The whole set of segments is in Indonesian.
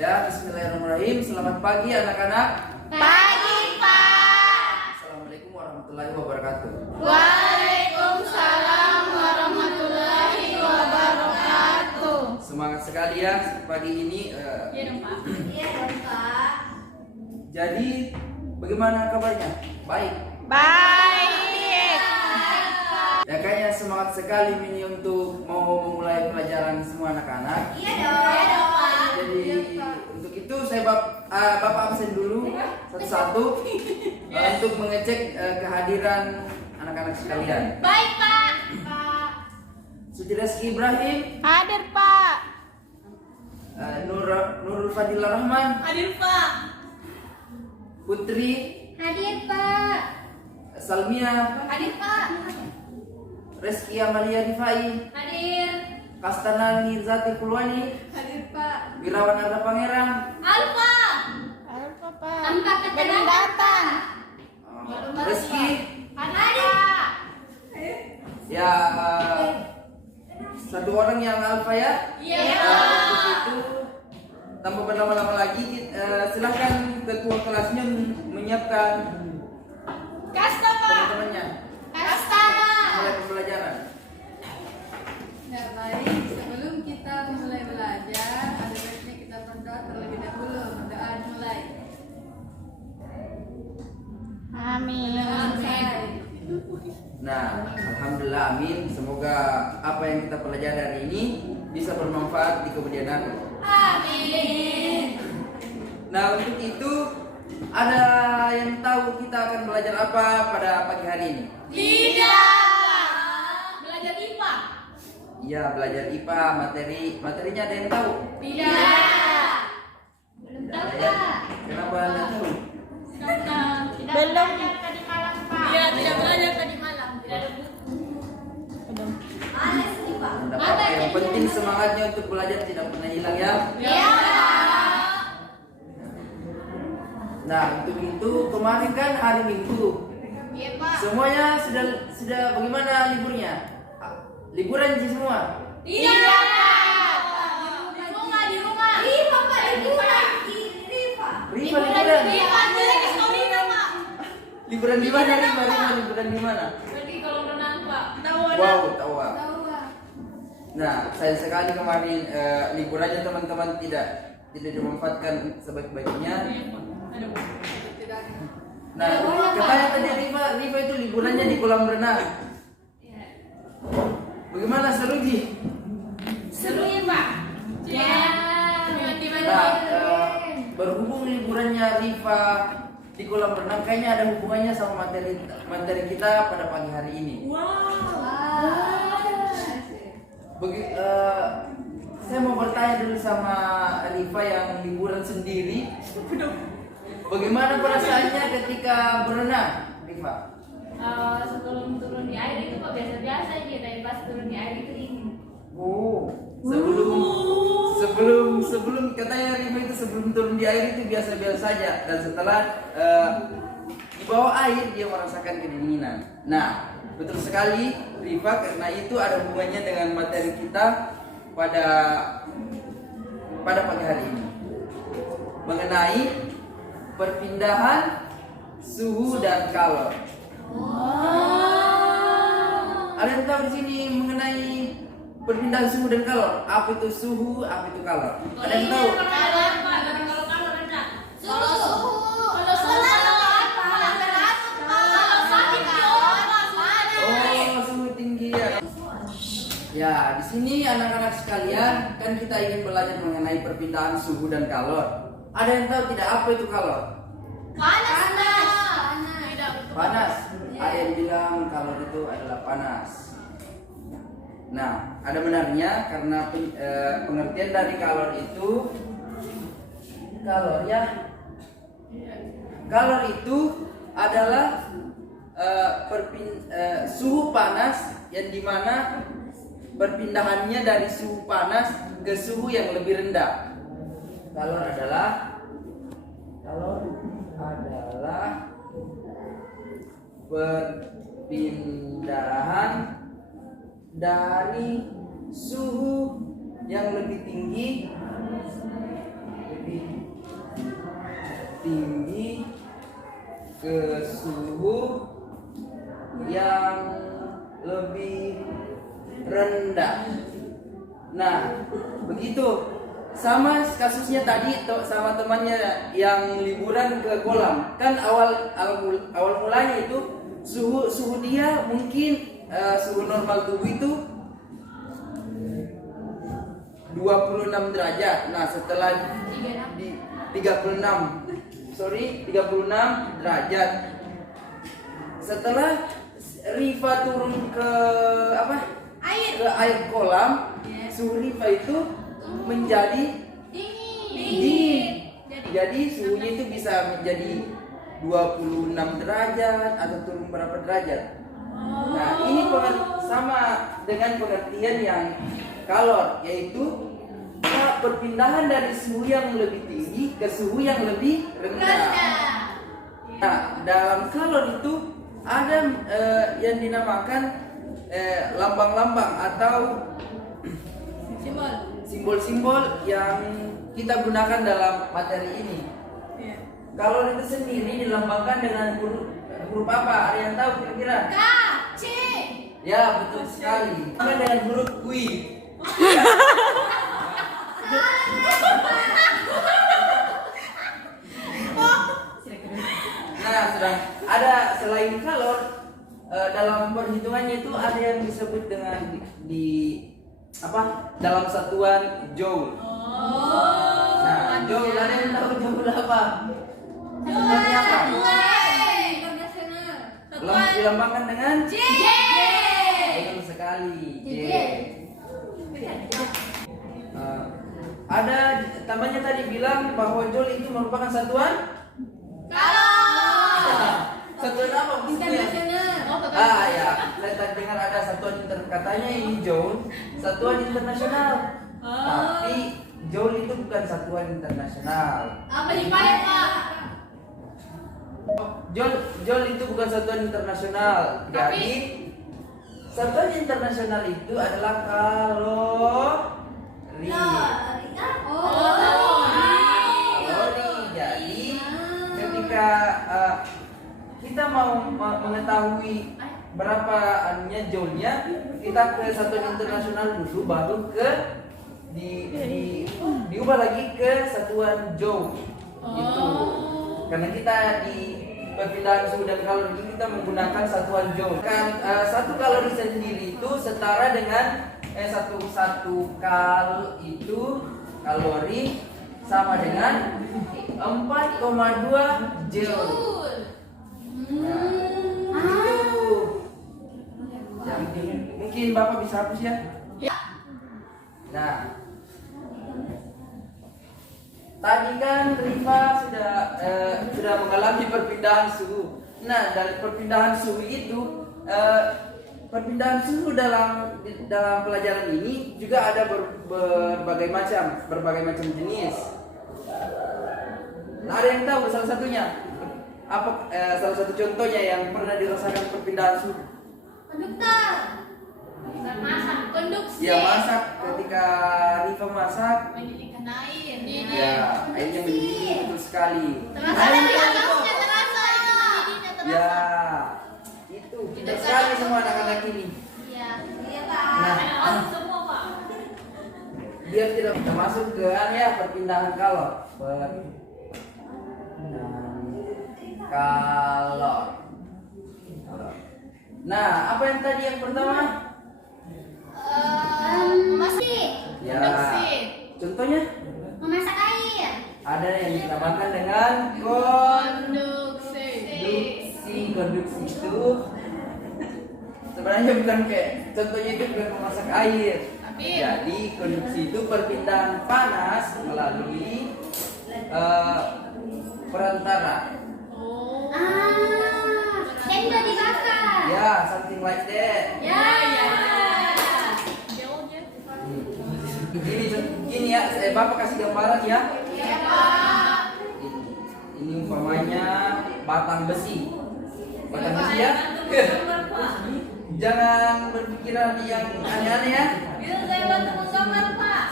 Ya, bismillahirrahmanirrahim. Selamat pagi anak-anak. Pagi, Pak. Assalamualaikum warahmatullahi wabarakatuh. Waalaikumsalam warahmatullahi wabarakatuh. Semangat sekali ya pagi ini. Iya dong, Pak. Iya dong, Pak. Jadi, bagaimana kabarnya? Baik. Baik. Ya, kayaknya semangat sekali ini untuk mau memulai pelajaran semua anak-anak. Iya dong, Pak. Jadi untuk itu saya Bapak absen dulu satu-satu untuk mengecek kehadiran anak-anak sekalian. Baik, Pak. Pak. Sucireski Ibrahim, Hadir, Pak. Nurul Fadila Rahman, Hadir, Pak. Putri, Hadir, Pak. Salmia, Hadir, Pak. Reski Amalia Rifai, Hadir. Kastana Nirzati Pulwani, Hadir, Pak. Wirawan Arda Pangerang, Alfa. Alfa, Pak. Angka kecerdasan. Reski, Hadir. ya satu orang yang alfa ya. Iya. Untuk itu tanpa berlama-lama lagi, silahkan ketua kelasnya menyiapkan Kasta, Pak. teman-temannya Kasta. mulai pembelajaran. Ya baik, sebelum kita mulai belajar, ada baiknya kita berdoa terlebih dahulu. Doa mulai. Amin. Nah, alhamdulillah, amin. Semoga apa yang kita pelajari hari ini bisa bermanfaat di kemudian hari. Amin. Nah, untuk itu ada yang tahu kita akan belajar apa pada pagi hari ini? Tidak. Belajar IPA. Iya, belajar IPA. Materinya ada yang tahu? Tidak. Belum Tidak tahu, ada ya? Pak. Kenapa Anda tahu? Belum tadi malam, Pak. Iya, tidak belajar tadi malam. Tidak ada buku. Belum. Males nih, Pak. Mendapat yang penting semangatnya untuk belajar tidak pernah hilang ya. Iya. Nah, untuk itu kemarin kan hari Minggu. Iya, Pak. Semuanya sudah bagaimana liburnya? Liburan sih semua. Tidak. Di rumah, di rumah. Rifa, Pak, di rumah. Rifa. Rifa liburan. Rifa, jelek story Pak. Liburan di mana? Liburan di mana? Pergi kalau renang, Pak. Wow, tahu. Nah, sayang sekali kemarin liburannya teman-teman tidak dimanfaatkan sebaik-baiknya. Tidak. Nah, katanya tadi Rifa itu liburannya di kolam renang. Bagaimana seru Ji? Seru ya, Pak. Ya. Nah, berhubung liburannya Rifa di kolam renang, kayaknya ada hubungannya sama materi kita pada pagi hari ini. Saya mau bertanya dulu sama Rifa yang liburan sendiri. Bagaimana perasaannya ketika berenang, Rifa? Sebelum turun di air itu kok biasa-biasa aja, tapi pas turun di air itu dingin. Oh, sebelum katanya Rifa itu sebelum turun di air itu biasa-biasa saja, dan setelah di bawah air dia merasakan kedinginan. Nah, betul sekali Rifa, karena itu ada hubungannya dengan materi kita pada pagi hari ini mengenai perpindahan suhu dan kalor. Ada yang tahu di sini mengenai perpindahan suhu dan kalor? Apa itu suhu, apa itu kalor? Ada yang tahu? Kalor, Pak, tapi kalau kalor rendah. Suhu. Kalau solar apa? Kalau sakit Oh, suhu tinggi ya. Ya, di sini anak-anak sekalian, kan kita ingin belajar mengenai perpindahan suhu dan kalor. Ada yang tahu tidak apa itu kalor? Panas. Panas. Ada yang bilang kalor itu adalah panas. Nah, ada benarnya karena pengertian dari kalor itu kalor itu adalah suhu panas yang dimana perpindahannya dari suhu panas ke suhu yang lebih rendah. Kalor adalah perpindahan dari suhu yang lebih tinggi lebih tinggi ke suhu yang lebih rendah. Nah, begitu. Sama kasusnya tadi sama temannya yang liburan ke kolam. Kan awal mulanya itu suhu dia mungkin suhu normal tubuh itu 26 derajat. Nah, setelah di 36 derajat. Setelah Riva turun ke air kolam, suhu Riva itu menjadi dingin. Jadi suhunya itu bisa menjadi 26 derajat atau turun berapa derajat. Nah, ini sama dengan pengertian yang kalor, yaitu perpindahan dari suhu yang lebih tinggi ke suhu yang lebih rendah. Nah, dalam kalor itu ada yang dinamakan lambang-lambang atau simbol-simbol yang kita gunakan dalam materi ini. Kalor itu sendiri dilambangkan dengan huruf apa? Ada yang tahu kira-kira? K, C. Ya, betul sekali. Sama dengan huruf Q. Nah, sudah ada selain kalor dalam perhitungannya itu ada yang disebut dengan dalam satuan joule. Nah, joule ada yang tahu joule apa? Satuannya apa? Dilambangkan dengan J. betul sekali. J. Ada tambahnya tadi bilang bahwa joule itu merupakan satuan Kalor. satuan apa maksudnya? Ya, saya tadi dengar ada satuan katanya ini joule, satuan internasional. Tapi joule itu bukan satuan internasional. Apa dipakai, Pak? Joule itu bukan satuan internasional. Jadi satuan internasional itu adalah kalori. Jadi ketika kita mau mengetahui berapa anunya joule-nya, kita ke satuan internasional dulu, baru ke diubah lagi ke satuan joule. Gitu. Karena kita di perpindahan suhu dan kalori kita menggunakan satuan joule. Kan 1 kalori sendiri itu setara dengan satu kal itu kalori sama dengan 4,2 joule. Nah, itu. Mungkin Bapak bisa hapus ya. Nah, tadi kan Riva sudah mengalami perpindahan suhu. Nah, dari perpindahan suhu itu, perpindahan suhu dalam pelajaran ini juga ada berbagai macam jenis. Nah, ada yang tahu salah satunya? Apa salah satu contohnya yang pernah dirasakan perpindahan suhu? Konduktor. Masak. Konduksi. Ya, masak. Ketika Riva masak, Mendidihkan air. ya airnya mendidih, betul sekali. Terasa itu mendidihnya terasa. Ya, itu pintar sekali semua anak-anak ini. Iya. Nah, Semua, Pak. biar tidak kita masuk ke perpindahan kalor. Kalor. Nah, apa yang tadi yang pertama? Masih. Ya. Konduksi. Contohnya Memasak air. ada yang dinamakan dengan Konduksi. konduksi itu sebenarnya bukan contohnya itu bukan memasak air. Jadi konduksi itu perpindahan panas melalui perantara. Yang udah dibakar. Ya, something like that. Ya. Gini ya, Bapak kasih gambaran ya. Iya, Pak. Ini umpamanya batang besi. Batang besi ya. Jangan berpikiran yang aneh-aneh ya. Bisa saya bantu menggambar, Pak.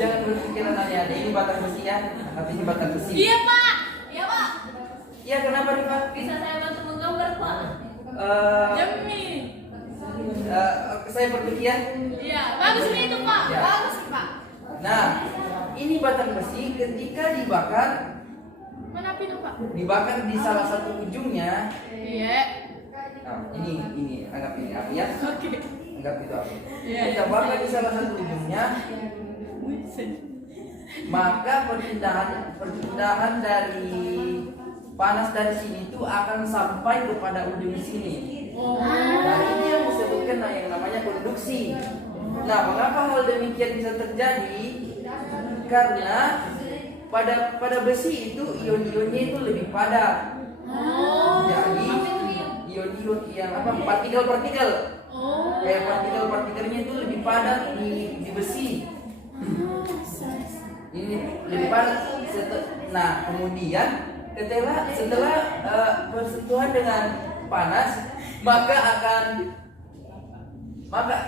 Jangan berpikiran aneh-aneh. Ini batang besi ya. Tapi ini batang besi. Iya Pak. Iya Pak. Iya, kenapa Rifa? Bisa saya bantu menggambar Pak? Demi. Saya perbaiki ya. Iya, bagus nih itu Pak. Ya. Bagus Pak. Nah, ini batang besi ketika dibakar, Mana api itu Pak? dibakar di salah satu ujungnya. Iya. Nah, ini anggap ini api ya. Oke. Anggap itu api. Iya. Kita bakar di salah satu ujungnya, maka perpindahan dari panas dari sini itu akan sampai kepada ujung sini. Nah, ini yang disebutkan yang namanya konduksi. Nah, mengapa hal demikian bisa terjadi? Karena pada besi itu ion-ionnya itu lebih padat. Jadi ion-ion yang partikel-partikel, kayak partikel-partikelnya itu lebih padat di besi. Ini lebih padat. Nah, kemudian setelah bersentuhan dengan panas, maka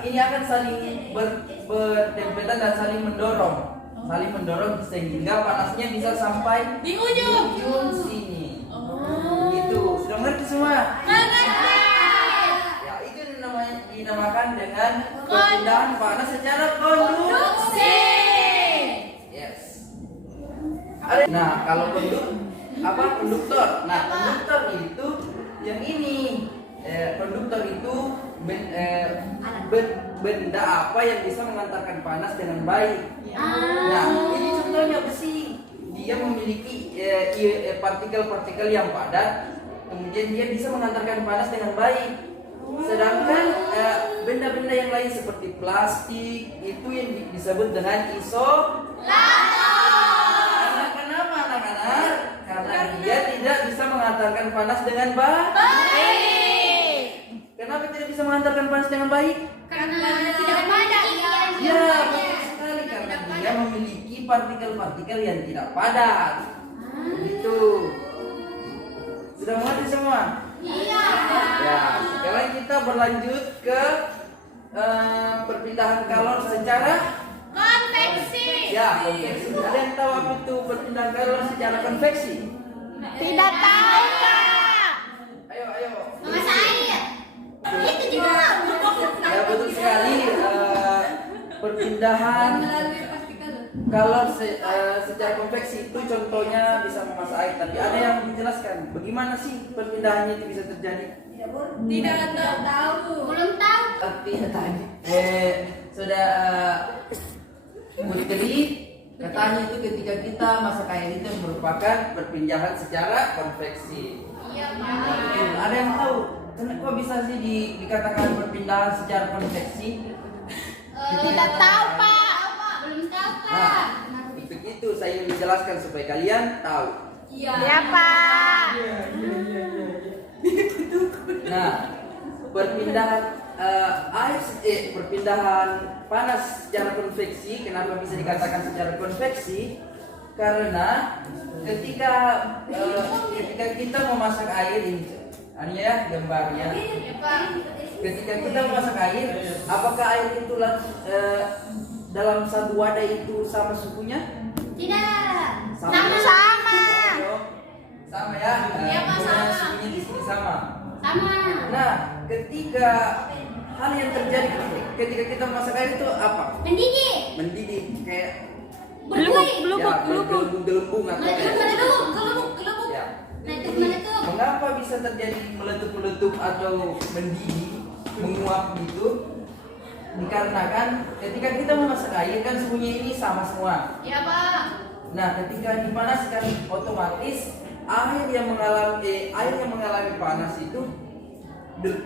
ini akan saling berdempetan dan saling mendorong sehingga panasnya bisa sampai Di ujung. sini. Gitu. Sudah mengerti semua? Ya, itu dinamakan dengan perpindahan panas secara konduksi. Yes. Nah, kalau konduktor. Nah, konduktor itu yang ini. Konduktor itu benda apa yang bisa mengantarkan panas dengan baik. Nah, ini contohnya besi. Dia memiliki partikel-partikel yang padat, kemudian dia bisa mengantarkan panas dengan baik. Sedangkan benda-benda yang lain seperti plastik itu yang disebut dengan isolator. Kenapa anak-anak? Karena dia tidak bisa mengantarkan panas dengan baik. Kenapa tidak bisa mengantarkan panas dengan baik? Karena tidak padat. Ya, betul sekali, karena dia memiliki partikel-partikel yang tidak padat. Begitu. Sudah mengerti semua? Iya. Ya, sekarang kita berlanjut ke perpindahan kalor secara Konveksi. ya, konveksi. Ada yang tahu apa itu perpindahan kalor secara konveksi? Tidak tahu Pak. Ayo. Masa air. Itu juga. Ya, betul sekali. Perpindahan Melalui partikel. kalor secara konveksi itu contohnya bisa memasak air. Tapi ada yang menjelaskan bagaimana sih perpindahannya itu bisa terjadi? Tidak tahu. Belum tahu. Tapi tadi sudah Putri katanya itu ketika kita masak air itu merupakan perpindahan secara konveksi. Iya Ada yang tahu kok bisa sih dikatakan perpindahan secara konveksi? Tidak tahu Pak. Belum tahu Pak. Nah, itu saya ingin menjelaskan supaya kalian tahu. Iya Pak. Nah, perpindahan panas secara konveksi, kenapa bisa dikatakan secara konveksi? Karena ketika kita memasak air ini ya gambarnya. Ketika kita memasak air, apakah air itu dalam satu wadah itu sama suhunya? Tidak. Sama. Sama ya. Iya, Pak, sama. Suhunya di sini sama. Sama. Nah, ketika hal yang terjadi ketika kita memasak air itu apa? Mendidih. Mendidih kayak gelembung atau kayak Gelembung. ya. Nah, itu meletup. Mengapa bisa terjadi meletup atau mendidih, menguap gitu? Dikarenakan ketika kita memasak air kan suhunya ini sama semua. Iya Pak. Nah, ketika dipanaskan otomatis air yang mengalami panas itu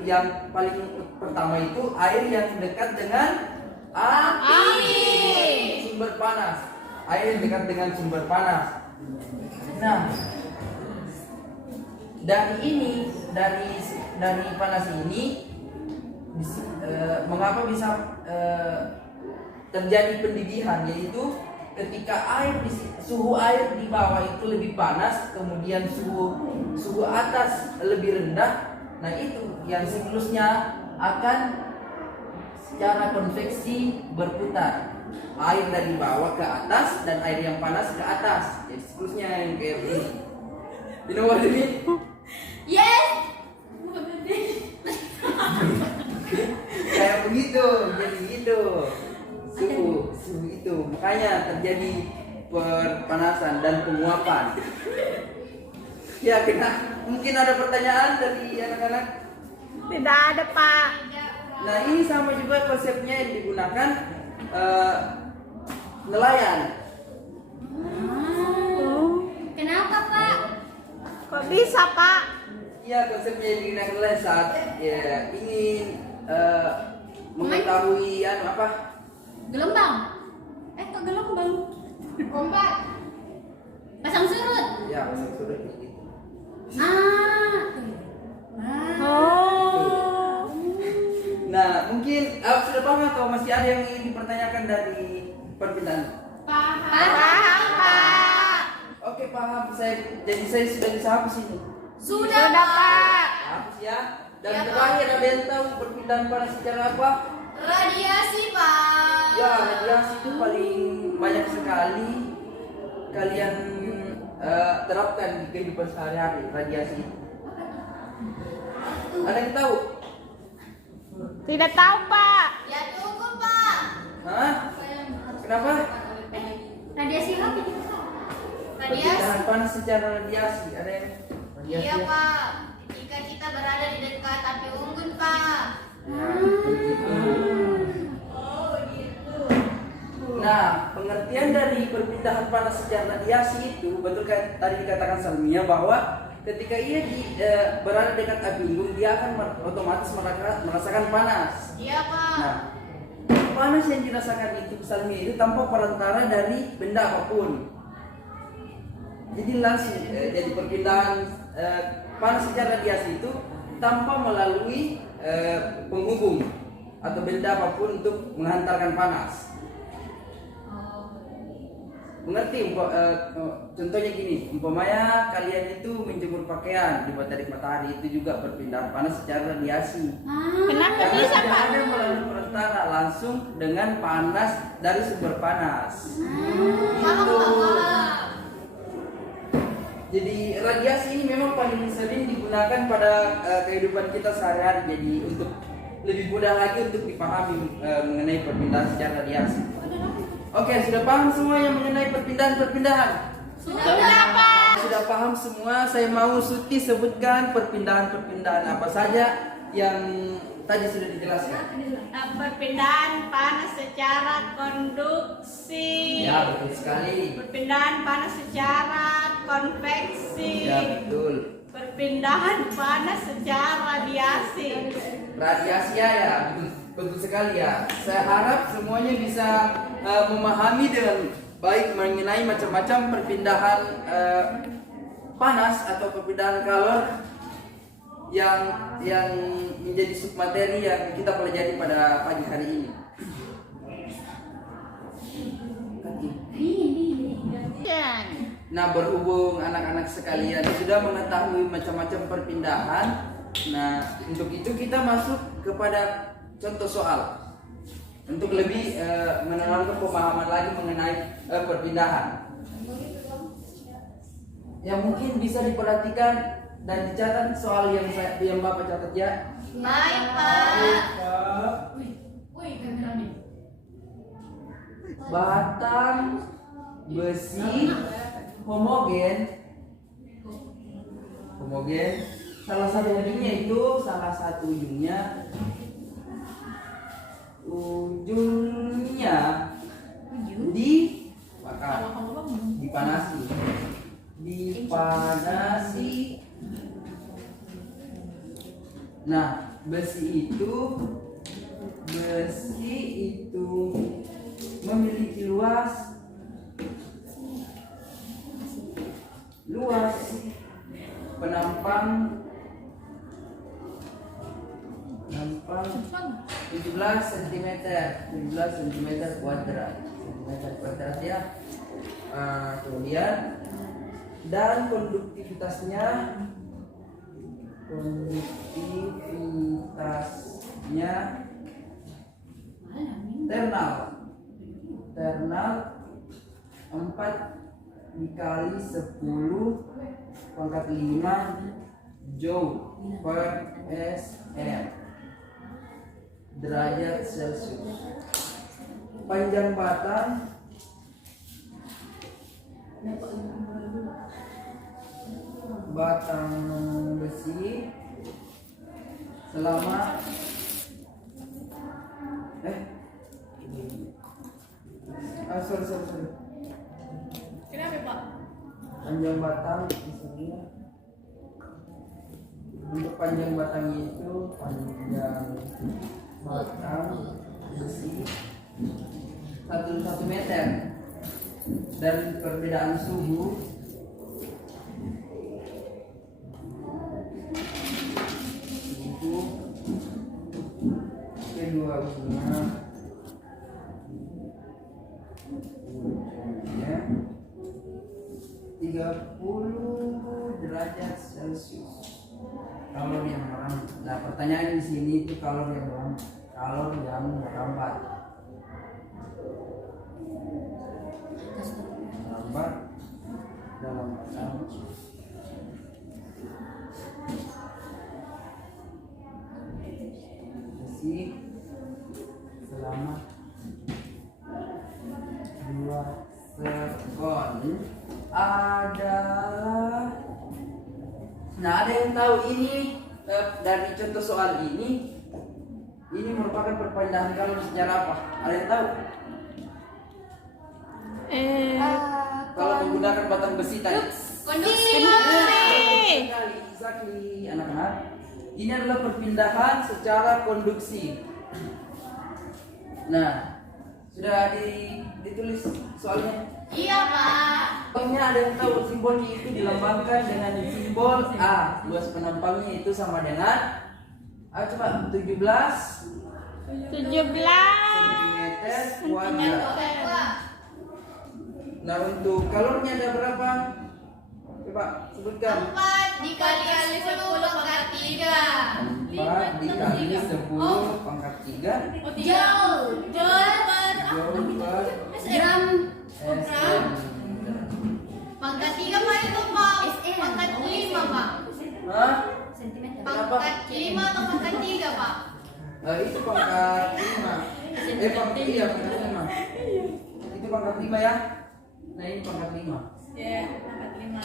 yang paling pertama itu air yang dekat dengan api. Sumber panas. Air yang dekat dengan sumber panas. Nah, dari panas ini mengapa bisa terjadi pendidihan, yaitu ketika suhu air di bawah itu lebih panas, kemudian suhu atas lebih rendah. Nah, itu yang siklusnya akan secara konveksi berputar. air dari bawah ke atas dan air yang panas ke atas. Jadi siklusnya yang kayak begini. You know what I mean? Yes. Kayak begitu, jadi gitu. Suhu itu. Makanya terjadi perpanasan dan penguapan. Ya, mungkin ada pertanyaan dari anak-anak? Tidak ada, Pak. Nah, ini sama juga konsepnya yang digunakan nelayan. Kenapa, Pak? Kok bisa, Pak? Iya, konsepnya yang digunakan nelayan saat ya, ingin mengetahui apa? Gelombang. Kok gelombang? Ombak. Pasang surut. Ya, masuk surut gitu. Nah, mungkin sudah paham atau masih ada yang ingin dipertanyakan dari perpindahan? Paham, Pak. Oke, paham. Jadi saya sudah bisa hapus ini. Sudah, Pak. Hapus ya. Dan terakhir ada yang tahu perpindahan panas secara apa? Radiasi, Pak. Ya, radiasi itu paling banyak sekali kalian terapkan di kehidupan sehari-hari, radiasi. Ada yang tahu? Tidak tahu, Pak. Ya cukup, Pak. Hah? Kenapa? Radiasi apa? Perpindahan panas secara radiasi. Ada yang radiasi? Iya, Pak. Ketika kita berada di dekat api unggun, Pak. Nah, pengertian dari perpindahan panas secara radiasi itu betul kan tadi dikatakan Salmia bahwa ketika ia berada dekat api unggun dia akan otomatis merasakan panas. Iya, Pak. Nah, panas yang dirasakan itu Salmia itu tanpa perantara dari benda apapun. Jadi langsung jadi perpindahan panas secara radiasi itu tanpa melalui penghubung atau benda apapun untuk menghantarkan panas. Mengerti? Contohnya gini, umpamanya kalian itu menjemur pakaian di terik matahari itu juga perpindahan panas secara radiasi. Kenapa Karena bisa, tidak Pak? ada melalui perantara langsung dengan panas dari sumber panas. Gitu. Jadi radiasi ini memang paling sering digunakan pada kehidupan kita sehari-hari. Jadi untuk lebih mudah lagi untuk dipahami mengenai perpindahan secara radiasi. Oke, sudah paham semua yang mengenai perpindahan-perpindahan? Sudah, Pak. Sudah paham semua. Saya mau Suti sebutkan perpindahan-perpindahan apa saja yang tadi sudah dijelaskan. Perpindahan panas secara konduksi. Ya, betul sekali. Perpindahan panas secara konveksi. Ya, betul. Perpindahan panas secara radiasi. Radiasi ya, betul sekali ya. Saya harap semuanya bisa memahami dengan baik mengenai macam-macam perpindahan panas atau perpindahan kalor yang menjadi submateri yang kita pelajari pada pagi hari ini. Nah, berhubung anak-anak sekalian sudah mengetahui macam-macam perpindahan, nah untuk itu kita masuk kepada contoh soal untuk lebih menanamkan pemahaman lagi mengenai perpindahan. Yang mungkin bisa diperhatikan dan dicatat soal yang Bapak catat ya. Baik, Pak. Batang besi homogen. Salah satu ujungnya dibakar, dipanasi. Nah, besi itu memiliki luas penampang 17 cm kuadrat ya. Kemudian dan konduktivitasnya internal internal 4 dikali 10 pangkat 5 joule per SR derajat Celcius. Panjang batang besi selama sorry. Kenapa Pak? Panjang batang di sini. Untuk panjang batang itu panjang batang besi 1 meter dan perbedaan suhu itu keduanya ya 30 derajat Celcius. Kalor yang merambat. Nah, pertanyaan di sini itu kalor yang merambat. Merambat dalam batang besi selama 2 sekon adalah. Nah, ada yang tahu ini dari contoh soal ini merupakan perpindahan kalor secara apa? Ada yang tahu? Kalau menggunakan batang besi tadi. Konduksi. Exactly, anak-anak. Ini adalah perpindahan secara konduksi. Nah, sudah ditulis soalnya? Iya Pak. Pokoknya ada yang tahu simbolnya itu dilambangkan dengan simbol A. Luas penampangnya itu sama dengan coba 17 cm kuadrat. Nah, untuk kalornya ada berapa? Coba sebutkan. 4 dikali 10 pangkat 3. 4 dikali 10 pangkat 3 Joule per Gram. SR. pangkat 3 Pak itu Pak. Pangkat 5 Pak. Hah? Pangkat 5 atau pangkat 3 Pak? Itu pangkat 5. Pangkat 5. Itu pangkat 5 ya. Nah, ini pangkat 5. Ya, pangkat 5.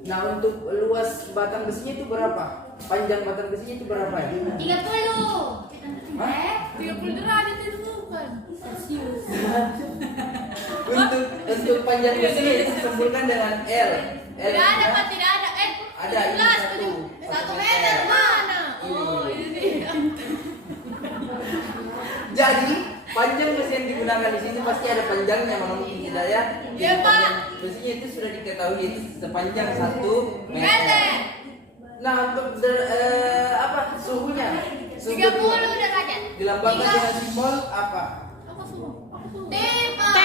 Nah, untuk luas batang besinya itu berapa? Panjang batang besinya itu berapa ya? 30. Hah? 30 derajat itu bukan. Celcius. Untuk panjang besinya itu disebutkan dengan L. Tidak ada Pak, tidak ada. Ada ini 1 meter mana? Oh, ini. Jadi panjang besi yang digunakan di sini pasti ada panjangnya, mana mungkin tidak ya? Iya, Pak. Besinya itu sudah diketahui itu sepanjang 1 meter. Nah, untuk suhunya? Suhu 30 derajat. dilambangkan dengan simbol apa? Apa semua? T Pak. T.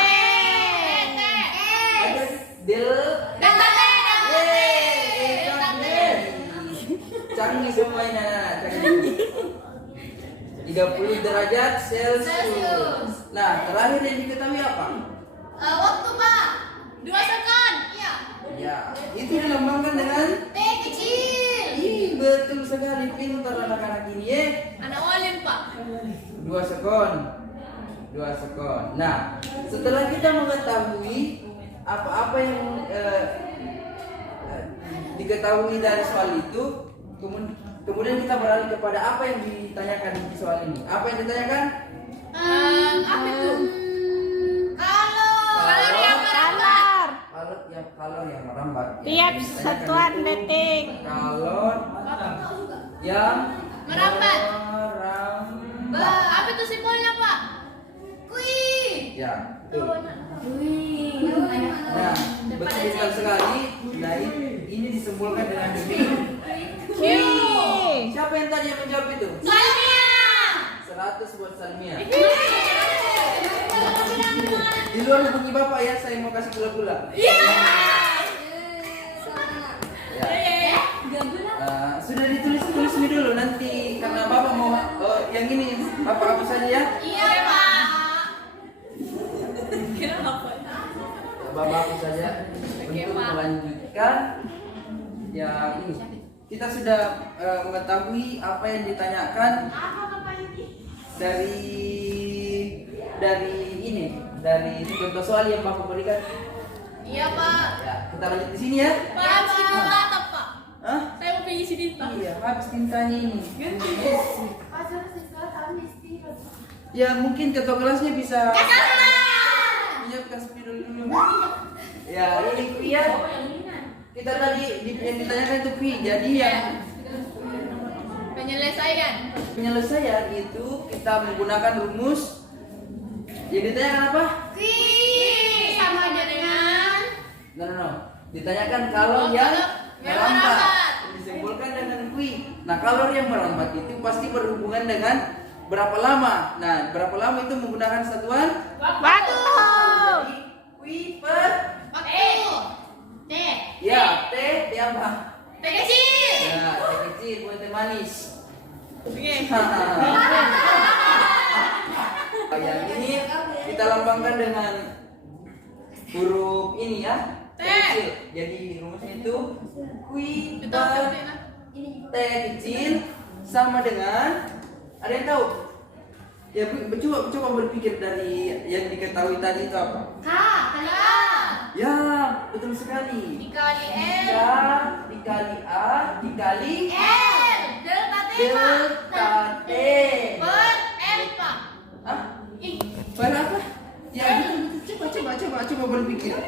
Ada del. Delta T. Delta T. Canggih semuanya, canggih. 30 derajat Celcius. Nah, terakhir yang diketahui apa? Waktu Pak. 2 sekon. Iya. Ya, itu dilambangkan dengan T kecil. Ih, betul sekali, pintar anak-anak ini ya. Anak walin Pak. 2 sekon. Nah, setelah kita mengetahui apa-apa yang diketahui dari soal itu, kemudian kita beralih kepada apa yang ditanyakan di soal ini. Apa yang ditanyakan? Apa itu? Kalor yang merambat. Kalor yang merambat. Tiap Yang ditanyakan satuan itu detik. Kalor yang Merambat. Apa itu simbolnya Pak? Kui. Ya, betul. Nah, betul sekali. Nah, ini disimbolkan dengan demi. Siapa yang tadi yang menjawab itu? Salmia. 100 buat Salmia. Di luar hubungi Bapak ya, saya mau kasih gula-gula. Ya. Sudah ditulis dulu nanti karena Bapak mau yang ini Bapak kita sudah mengetahui apa yang ditanyakan dari contoh soal yang Bapak berikan. Iya Pak. Ya, kita lanjut di sini ya. Pak, habis itu tatap Pak. Hah? Saya mau pergi sini Pak. Iya, habis tintanya ini. Pak, suruh siswa habis tidur. Ya, mungkin ketua kelasnya bisa menyiapkan spidol dulu. Ya, ini Pi ya. Kita tadi yang ditanyakan itu Pi. Jadi yang penyelesaian itu kita menggunakan rumus. Yang ditanyakan apa? Sama aja dengan No. Ditanyakan kalau yang melambat disimpulkan dengan kui. Nah, kalau yang melambat itu pasti berhubungan dengan berapa lama. Nah, berapa lama itu menggunakan satuan waktu. Jadi kui per T. ya T apa? T kecil. Ya, T kecil buat teh manis. Oke. Yang ini kita lambangkan dengan huruf ini ya. T kecil. Jadi rumusnya itu kui per T kecil sama dengan, ada yang tahu? Ya, coba berpikir dari yang diketahui tadi itu apa? Kali A. Ya, betul sekali. Dikali L. K dikali A dikali L. Delta T Pak. delta T. Per L Pak. Hah? Per apa? Ya, coba berpikir.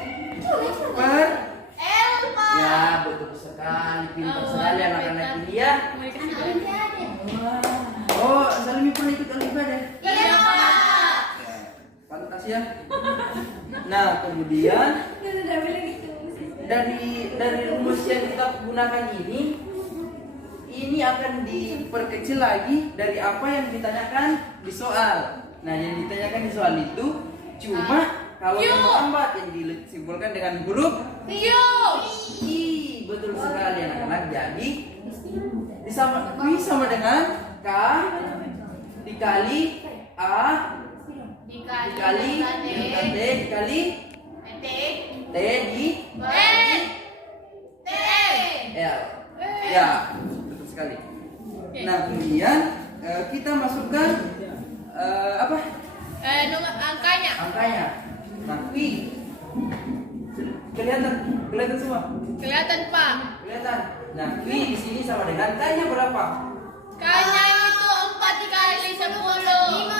Per L Pak. ya, betul sekali. Pintar sekali anak-anak ini ya. Oh, Salmi pernah ikut olimpiade? Iya Pak. Ya, pantas ya. Nah, kemudian dari rumus yang kita gunakan ini akan diperkecil lagi dari apa yang ditanyakan di soal. Nah, yang ditanyakan di soal itu cuma kalau yang melambat yang disimpulkan dengan huruf Q. I. Betul sekali anak-anak. Jadi Q sama dengan K dikali A dikali delta T dikali T di L. Ya, betul sekali. Nah, kemudian kita masukkan apa? Nomor angkanya. Angkanya. Nah, Q kelihatan semua. Kelihatan Pak. Kelihatan. Nah, Q di sini sama dengan K-nya berapa? K-nya itu 4 dikali 10. 5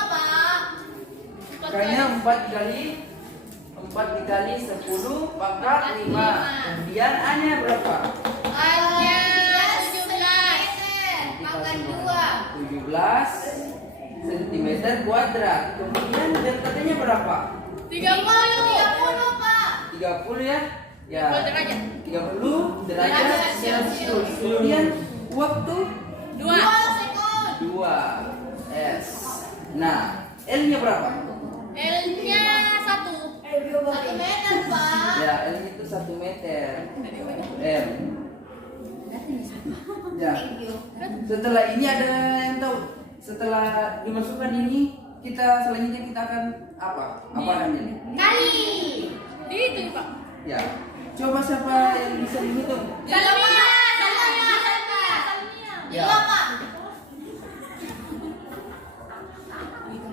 Pak. K-nya 4 dikali 10 pangkat 5. Kemudian A-nya berapa? A-nya 17. Pangkat 17 cm kuadrat. Kemudian delta T-nya berapa? 30 Pak. 30 ya. Ya. 30 derajat Derajat Celcius. Kemudian waktu 2 sekund. 2 S. Nah, L-nya berapa? L-nya 1 meter Pak. Ya, L itu 1 meter. M. Ya. Setelah ini ada yang tahu? Setelah dimasukkan ini, selanjutnya kita akan apa? Apa namanya? Kali. Itu Pak. Ya. Coba siapa yang bisa dihitung? Salmia. Ya.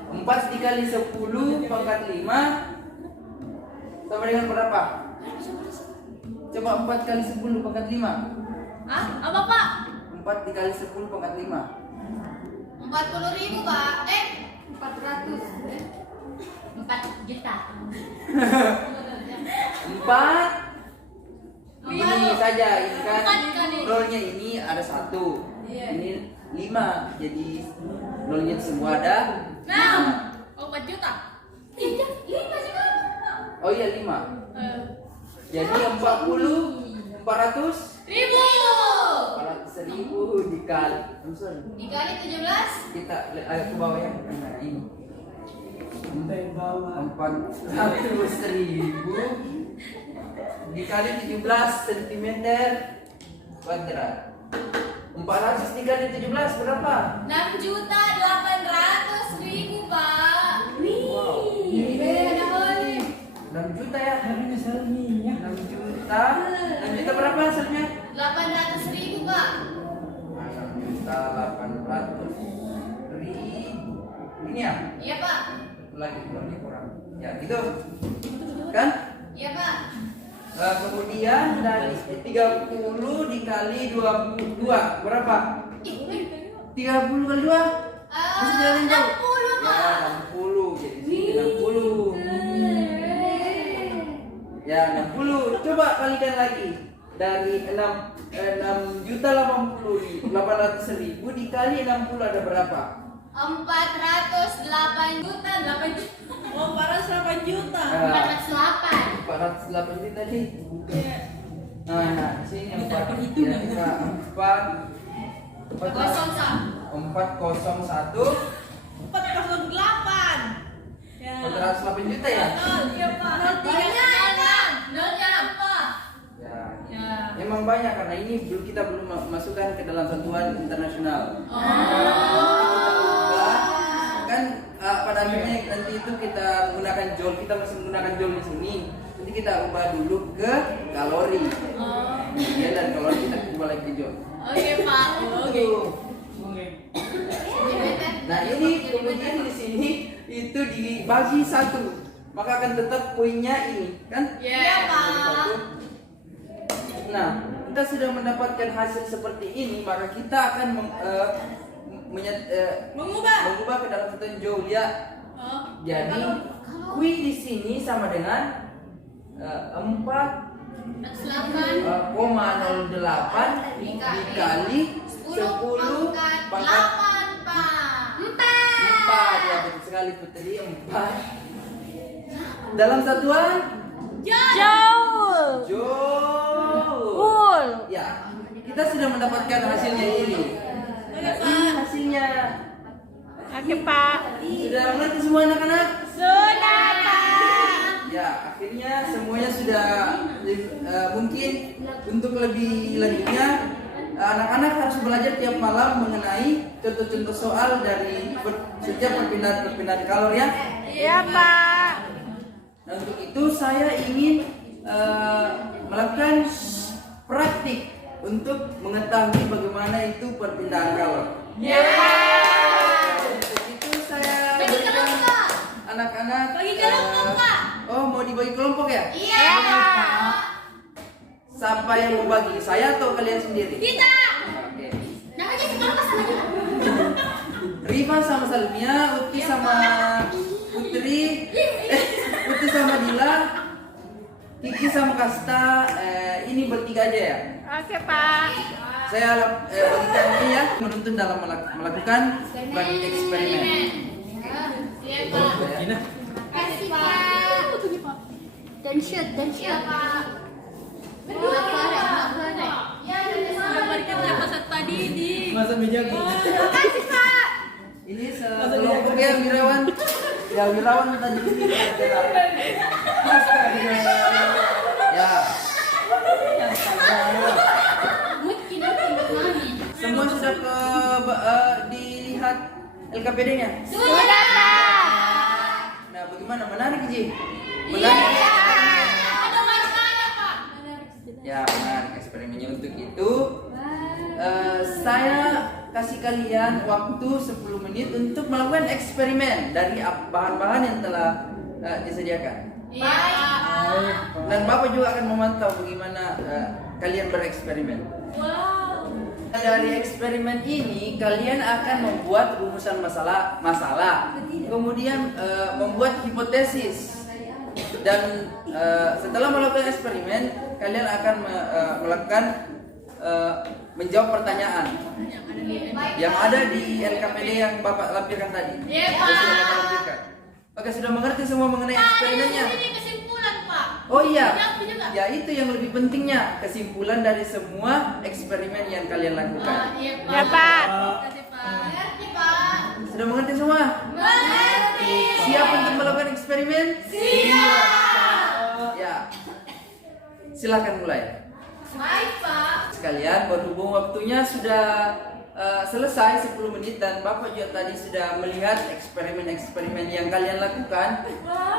4 dikali 10 pangkat 5 sama dengan berapa? Coba 4 kali 10 pangkat 5. Hah? Apa Pak? 4 dikali 10 pangkat 5. 40.000 Pak. 400. 4 juta. 4 ini saja, ini kan 4 kali. rollnya ini ada 1. Iya. Ini 5. Jadi rollnya semua ada 6. 4 juta. 5 sih Pak. Oh iya 5. Jadi 400 Ribu. 400.000 dikali Dikali 17. kita agak ke bawah ya. Nah, ini 400.000 dikali 17 cm kuadrat. 400 dikali 17 berapa? 6.800.000 Pak. Wow. 6 juta ya. 6 juta. 6 juta berapa hasilnya? 800.000 Pak. lagi keluarnya kurang. Ya gitu. Kan? Iya Pak. Kemudian dari 30 dikali 22 berapa? 30 kali 2 masih jalan yang jauh? 60 Pak. Ya 60 jadi sini 60. Ya 60. Coba kalikan lagi. Dari 6.080.800.000 dikali 60 ada berapa? 408 juta. 8 juta. Oh, 408 juta. 408. 408 juta tadi. Nah, sini 4 perhitungan. ya, 401 408. Ya. 408 juta ya? Iya, Pak. Ya. Emang banyak karena ini kita belum masukkan ke dalam satuan internasional. Kan pada akhirnya nanti itu kita menggunakan joule, kita masih menggunakan joule di sini. Nanti kita ubah dulu ke kalori. Kemudian dari kalori kita ubah lagi ke joule. Oke Pak. Oke. Nah ini kemudian di sini itu dibagi 1, maka akan tetap poinnya ini, kan? Iya Pak. Nah, kita sudah mendapatkan hasil seperti ini, maka kita akan mengubah ke dalam satuan joule ya. Jadi Q di sini sama dengan 4,08 dikali 10 pangkat 4 ya, betul sekali Putri, 4 dalam satuan Jauh. joule. Ya, kita sudah mendapatkan hasilnya ini. Nah, ini hasilnya. Oke, Pak. Sudah mengerti semua anak-anak? Sudah, Pak. Ya, akhirnya semuanya sudah mungkin untuk lebih lanjutnya anak-anak harus belajar tiap malam mengenai contoh-contoh soal dari setiap perpindahan kalori ya. Iya, Pak. Nah, untuk itu saya ingin melakukan praktik untuk mengetahui bagaimana itu perpindahan kalori. Iya, Pak. Untuk itu saya berikan anak-anak. Bagi kelompok, Kak. Oh, mau dibagi kelompok ya? Iya. Siapa yang mau bagi? Saya atau kalian sendiri? Kita. Oke. Namanya sekarang pas lagi. Riva sama Salmia, Uti sama Putri, Uti sama Dila, Kiki sama Kasta. Ini bertiga aja ya. Oke, Pak. Saya bagikan ini ya, menuntun dalam melakukan eksperimen. Iya Pak. Kasih Pak. Dan shoot. Pak. Berdua Pak. Ya, Berikan siapa tadi di Masa menjaga. Kasih Pak. Ini sekelompok ya Wirawan. Ya Wirawan tadi di sini. Ya. Mungkin mami. Semua sudah dilihat LKPD-nya. Sudah Pak. Nah, bagaimana? Menarik Ji? Menarik. Ada mana Pak? Ya, menarik eksperimennya. Untuk itu saya kasih kalian waktu 10 menit untuk melakukan eksperimen dari bahan-bahan yang telah disediakan. Dan Bapak juga akan memantau bagaimana kalian bereksperimen. Wow. Dari eksperimen ini kalian akan membuat rumusan masalah, kemudian membuat hipotesis, dan setelah melakukan eksperimen kalian akan melakukan menjawab pertanyaan yang ada di LKPD yang Bapak lampirkan tadi. Iya, Pak. Yang sudah Bapak lampirkan. Oke, sudah mengerti semua mengenai eksperimennya? Ini kesimpulan Pak. Oh iya, Jawab juga. ya itu yang lebih pentingnya, kesimpulan dari semua eksperimen yang kalian lakukan. Iya Pak. Ya, Pak. Kasih Pak. Ngerti Pak. Sudah mengerti semua? Mengerti. Siap untuk melakukan eksperimen? Siap. Ya, silakan mulai. Baik Pak. Sekalian, berhubung waktunya sudah selesai 10 menit dan Bapak juga tadi sudah melihat eksperimen-eksperimen yang kalian lakukan.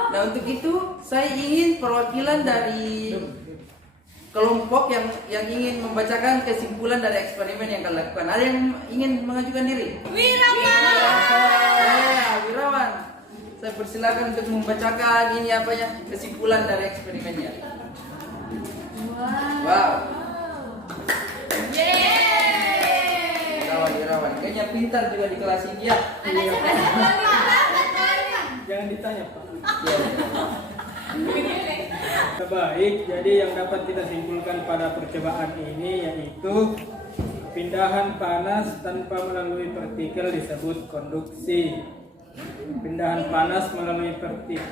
Nah, untuk itu saya ingin perwakilan dari kelompok yang ingin membacakan kesimpulan dari eksperimen yang kalian lakukan. Ada yang ingin mengajukan diri? Wirawan. Ya, Wirawan. saya persilakan untuk membacakan ini apa ya, kesimpulan dari eksperimennya. Wow. Irawan. Kayaknya pintar juga di kelas ini ya. Jangan ditanya, Pak. Iya. Baik, jadi yang dapat kita simpulkan pada percobaan ini yaitu pindahan panas tanpa melalui partikel disebut konduksi. Pindahan panas melalui partikel.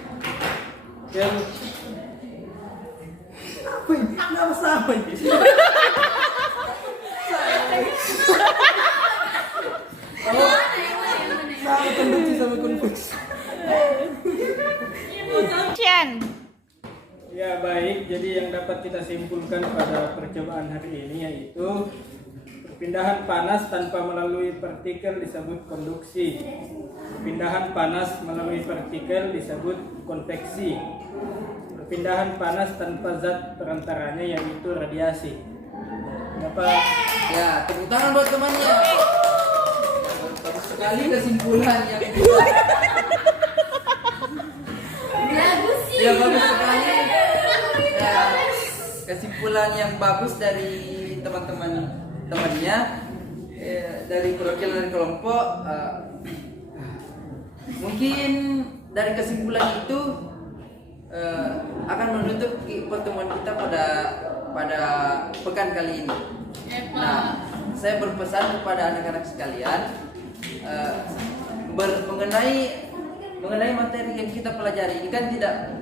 Apa ini? Kenapa sama ini? Sama konduksi sama konveksi. Ya baik, jadi yang dapat kita simpulkan pada percobaan hari ini yaitu perpindahan panas tanpa melalui partikel disebut konduksi. Perpindahan panas melalui partikel disebut konveksi. Perpindahan panas tanpa zat perantaranya yaitu radiasi. Dapat Ya, tepuk tangan buat temannya. Bagus sekali kesimpulan yang ya, bagus sekali. Ya, kesimpulan yang bagus dari temannya dari perwakilan kelompok. Mungkin dari kesimpulan itu akan menutup pertemuan kita pada pekan kali ini. Nah, saya berpesan kepada anak-anak sekalian mengenai materi yang kita pelajari ini kan tidak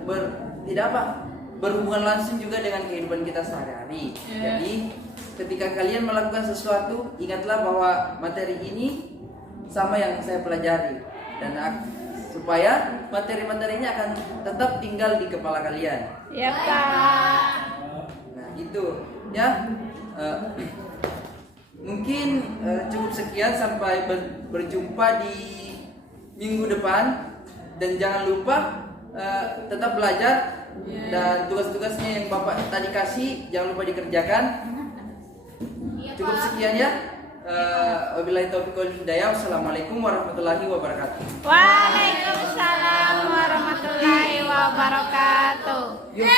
berhubungan langsung juga dengan kehidupan kita sehari-hari. Jadi ketika kalian melakukan sesuatu, ingatlah bahwa materi ini sama yang saya pelajari dan supaya materi-materinya akan tetap tinggal di kepala kalian. Ya, Pak. Nah, gitu ya. Mungkin cukup sekian, sampai berjumpa di minggu depan. Dan jangan lupa tetap belajar dan tugas-tugasnya yang Bapak tadi kasih jangan lupa dikerjakan. Cukup sekian ya. Wabillahi taufiq wal hidayah. Wassalamualaikum warahmatullahi wabarakatuh. Waalaikumsalam warahmatullahi wabarakatuh. Yuk,